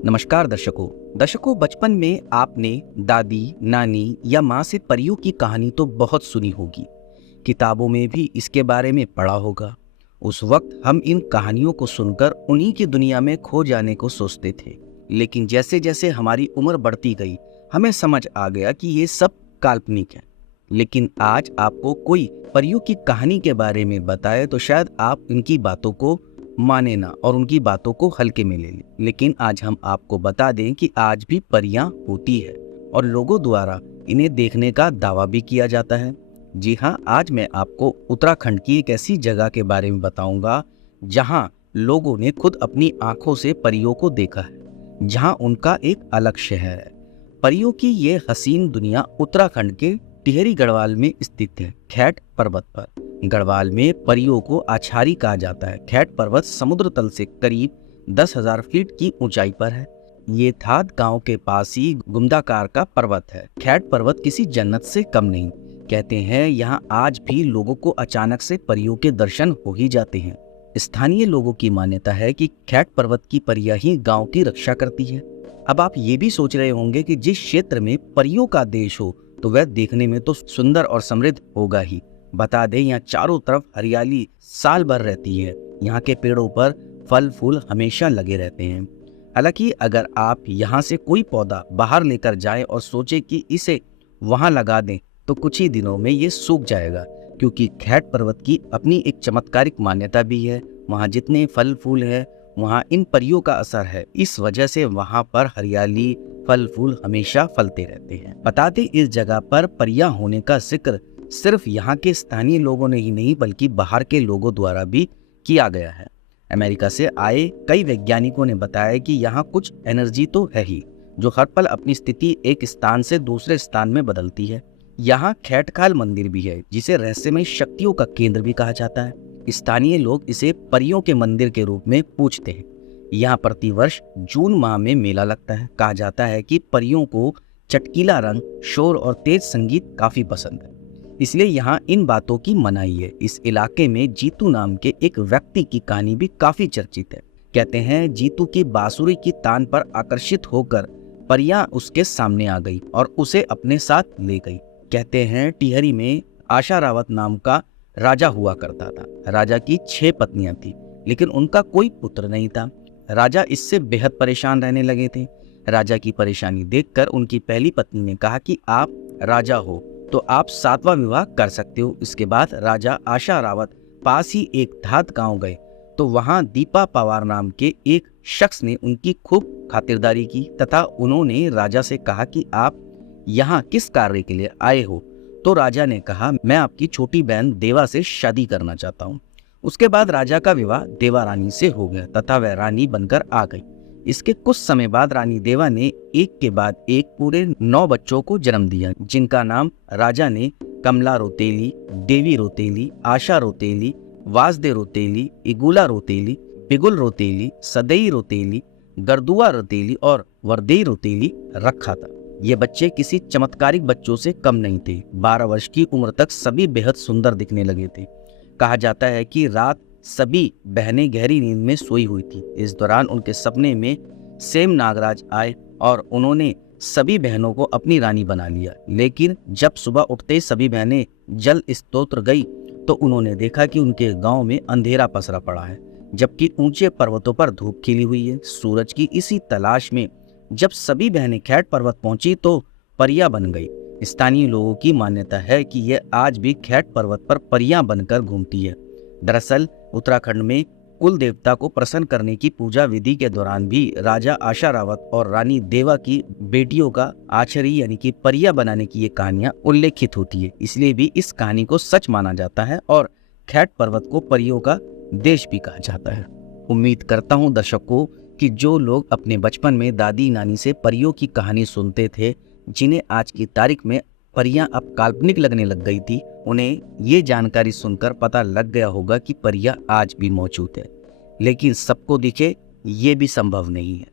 नमस्कार दर्शकों बचपन में आपने दादी नानी या माँ से परियों की कहानी तो बहुत सुनी होगी। किताबों में भी इसके बारे में पढ़ा होगा। उस वक्त हम इन कहानियों को सुनकर उन्हीं की दुनिया में खो जाने को सोचते थे। लेकिन जैसे जैसे हमारी उम्र बढ़ती गई हमें समझ आ गया कि ये सब काल्पनिक है। लेकिन आज आपको कोई परियों की कहानी के बारे में बताए तो शायद आप इनकी बातों को माने ना और उनकी बातों को हल्के में ले लें। लेकिन आज हम आपको बता दें कि आज भी परियां होती है और लोगों द्वारा इन्हें देखने का दावा भी किया जाता है। जी हाँ, आज मैं आपको उत्तराखंड की एक ऐसी जगह के बारे में बताऊंगा जहां लोगों ने खुद अपनी आंखों से परियों को देखा है, जहां उनका एक अलग शहर है। परियों की ये हसीन दुनिया उत्तराखंड के टिहरी गढ़वाल में स्थित है, खैट पर्वत पर। गढ़वाल में परियों को आछारी कहा जाता है। खैट पर्वत समुद्र तल से करीब 10,000 फीट की ऊंचाई पर है। ये थाद गांव के पास ही गुमदाकार का पर्वत है। खैट पर्वत किसी जन्नत से कम नहीं। कहते हैं यहाँ आज भी लोगों को अचानक से परियों के दर्शन हो ही जाते हैं। स्थानीय लोगों की मान्यता है कि खैट पर्वत की परियां ही गांव की रक्षा करती है। अब आप ये भी सोच रहे होंगे कि जिस क्षेत्र में परियों का देश हो तो वह देखने में तो सुंदर और समृद्ध होगा ही। बता दें, यहाँ चारों तरफ हरियाली साल भर रहती है। यहाँ के पेड़ों पर फल फूल हमेशा लगे रहते हैं। हालांकि अगर आप यहाँ से कोई पौधा बाहर लेकर जाएं और सोचे कि इसे वहाँ लगा दें तो कुछ ही दिनों में ये सूख जाएगा, क्योंकि खैट पर्वत की अपनी एक चमत्कारिक मान्यता भी है। वहाँ जितने फल फूल है वहाँ इन परियों का असर है। इस वजह से वहाँ पर हरियाली फल फूल हमेशा फलते रहते हैं। बता दें, इस जगह पर परियां होने का जिक्र सिर्फ यहाँ के स्थानीय लोगों ने ही नहीं बल्कि बाहर के लोगों द्वारा भी किया गया है। अमेरिका से आए कई वैज्ञानिकों ने बताया कि यहाँ कुछ एनर्जी तो है ही जो हर पल अपनी स्थिति एक स्थान से दूसरे स्थान में बदलती है। यहाँ खैटखाल मंदिर भी है जिसे रहस्यमय शक्तियों का केंद्र भी कहा जाता है। स्थानीय लोग इसे परियों के मंदिर के रूप में पूजते हैं। यहाँ प्रतिवर्ष जून माह में मेला लगता है। कहा जाता है कि परियों को चटकीला रंग, शोर और तेज संगीत काफी पसंद है, इसलिए यहाँ इन बातों की मनाही है। इस इलाके में जीतू नाम के एक व्यक्ति की कहानी भी काफी चर्चित है। कहते हैं जीतू की बांसुरी की तान पर आकर्षित होकर परियां उसके सामने आ गई और उसे अपने साथ ले गई। कहते हैं टिहरी में आशा रावत नाम का राजा हुआ करता था। राजा की 6 पत्नियां थी लेकिन उनका कोई पुत्र नहीं था। राजा इससे बेहद परेशान रहने लगे थे। राजा की परेशानी देखकर उनकी पहली पत्नी ने कहा कि आप राजा हो तो आप 7वां विवाह कर सकते हो। इसके बाद राजा आशा रावत पास ही एक धात गांव गए तो वहां दीपा पवार नाम के एक शख्स ने उनकी खूब खातिरदारी की तथा उन्होंने राजा से कहा कि आप यहाँ किस कार्य के लिए आए हो। तो राजा ने कहा, मैं आपकी छोटी बहन देवा से शादी करना चाहता हूँ। उसके बाद राजा का विवाह देवा रानी से हो गया तथा वह रानी बनकर आ गई। इसके कुछ समय बाद रानी देवा ने एक के बाद एक पूरे 9 बच्चों को जन्म दिया, जिनका नाम राजा ने कमला रोतेली, देवी रोतेली, आशा रोतेली, वासदे रोतेली, इगुला रोतेली, बिगुल रोतेली, सदई रोतेली, गर्दुआ रोतेली और वरदेई रोतेली रखा था। ये बच्चे किसी चमत्कारिक बच्चों से कम नहीं थे। 12 वर्ष की उम्र तक सभी बेहद सुंदर दिखने लगे थे। कहा जाता है कि रात सभी बहनें गहरी नींद में सोई हुई थी। इस दौरान उनके सपने में सेम नागराज आए और उन्होंने सभी बहनों को अपनी रानी बना लिया। लेकिन जब सुबह उठते ही सभी बहनें जल स्तोत्र गई तो उन्होंने देखा कि उनके गांव में अंधेरा पसरा पड़ा है, जबकि ऊंचे पर्वतों पर धूप खिली हुई है। सूरज की इसी तलाश में जब सभी बहनें खैट पर्वत पहुंची तो परियां बन गई। स्थानीय लोगों की मान्यता है कि यह आज भी खैट पर्वत पर परियां बनकर घूमती है। दरअसल उत्तराखंड में कुल देवता को प्रसन्न करने की पूजा विधि के दौरान भी राजा आशा रावत और रानी देवा की बेटियों का आचरी यानी कि परियां बनाने की ये कहानियां उल्लेखित होती है। इसलिए भी इस कहानी को सच माना जाता है और खैट पर्वत को परियों का देश भी कहा जाता है। उम्मीद करता हूँ दर्शकों कि जो लोग अपने बचपन में दादी नानी से परियों की कहानी सुनते थे, जिन्हें आज की तारीख में परियां अब काल्पनिक लगने लग गई थी, उन्हें ये जानकारी सुनकर पता लग गया होगा कि परियां आज भी मौजूद है। लेकिन सबको दिखे ये भी संभव नहीं है।